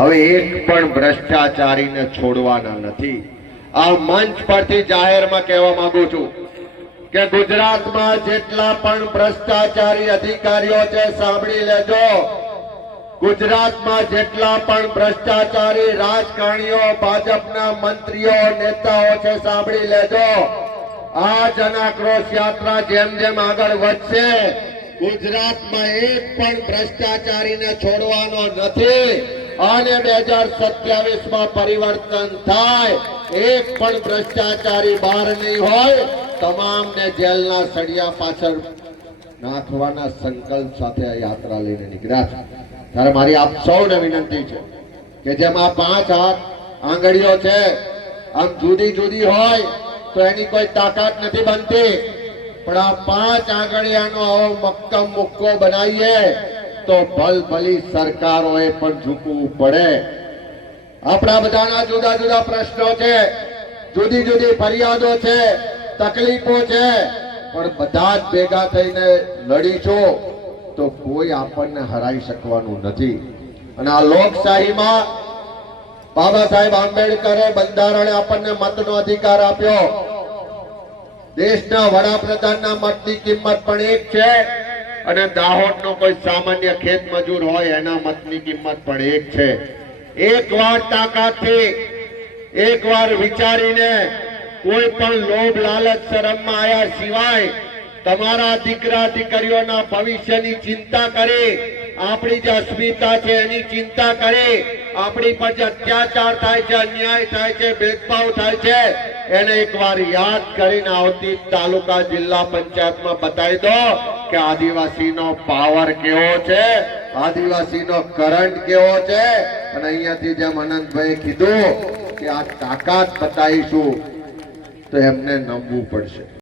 હવે એક પણ ભ્રષ્ટાચારીને છોડવાના નથી। આ મંચ પરથી જાહેરમાં કહેવા માંગુ છું કે ગુજરાતમાં જેટલા પણ ભ્રષ્ટાચારી અધિકારીઓ છે સાંભળી લેજો। ગુજરાતમાં જેટલા પણ ભ્રષ્ટાચારી રાજકારણીઓ ભાજપના મંત્રીઓ નેતાઓ છે સાંભળી લેજો। આ જન આક્રોશ યાત્રા જેમ જેમ આગળ વધશે ગુજરાતમાં એક પણ ભ્રષ્ટાચારીને છોડવાનો નથી અને 2027 માં પરિવર્તન થાય। એક પણ ભ્રષ્ટાચારી બહાર નહીં હોય, તમામને જેલના સળિયા પાછળ નાખવાના સંકલ્પ સાથે આ યાત્રા લઈને નીકળ્યા છે। ત્યારે મારી આપ સૌને વિનંતી છે કે જેમ આ 5 હાથ આંગળીઓ છે આમ જુદી જુદી હોય તો એની કોઈ તાકાત નથી બનતી, પણ આ 5 આંગળીયાનો આવો મક્કમ મુક્કો બનાવીએ તો ભલભલી સરકારોએ પણ ઝૂકવું પડે। આપણા બધાના જુદા જુદા પ્રશ્નો છે, જુદી જુદી ફરિયાદો છે, તકલીફો છે, પણ બધા જ ભેગા થઈને લડીશું તો કોઈ આપણને હરાવી શકવાનું નથી। અને આ લોકશાહીમાં બાબા સાહેબ આંબેડકરે બંધારણે આપણને મતનો અધિકાર આપ્યો। દેશના વડાપ્રધાનના મતની કિંમત પણ એક છે અને દાહોદનો કોઈ સામાન્ય ખેત મજૂર હોય એના મતની કિંમત પણ એક છે। એકવાર તાકાતથી, એકવાર વિચારીને, કોઈ પણ લોભ લાલચ શરમમાં આવ્યા સિવાય તમારા દીકરા દીકરીઓના ભવિષ્યની ચિંતા કરી, આપણી જે અસ્મિતા છે એની ચિંતા કરી, આપણી પર જે અત્યાચાર થાય છે, અન્યાય થાય છે, ભેદભાવ થાય છે એને એકવાર યાદ કરીને આવતી તાલુકા જિલ્લા પંચાયતમાં બતાવી દો કે આદિવાસીનો પાવર કેવો છે, આદિવાસીનો કરંટ કેવો છે। અને અહીંયાથી જેમ અનંતભાઈએ કીધું કે આ તાકાત બતાવીશું તો એમને નમવું પડશે।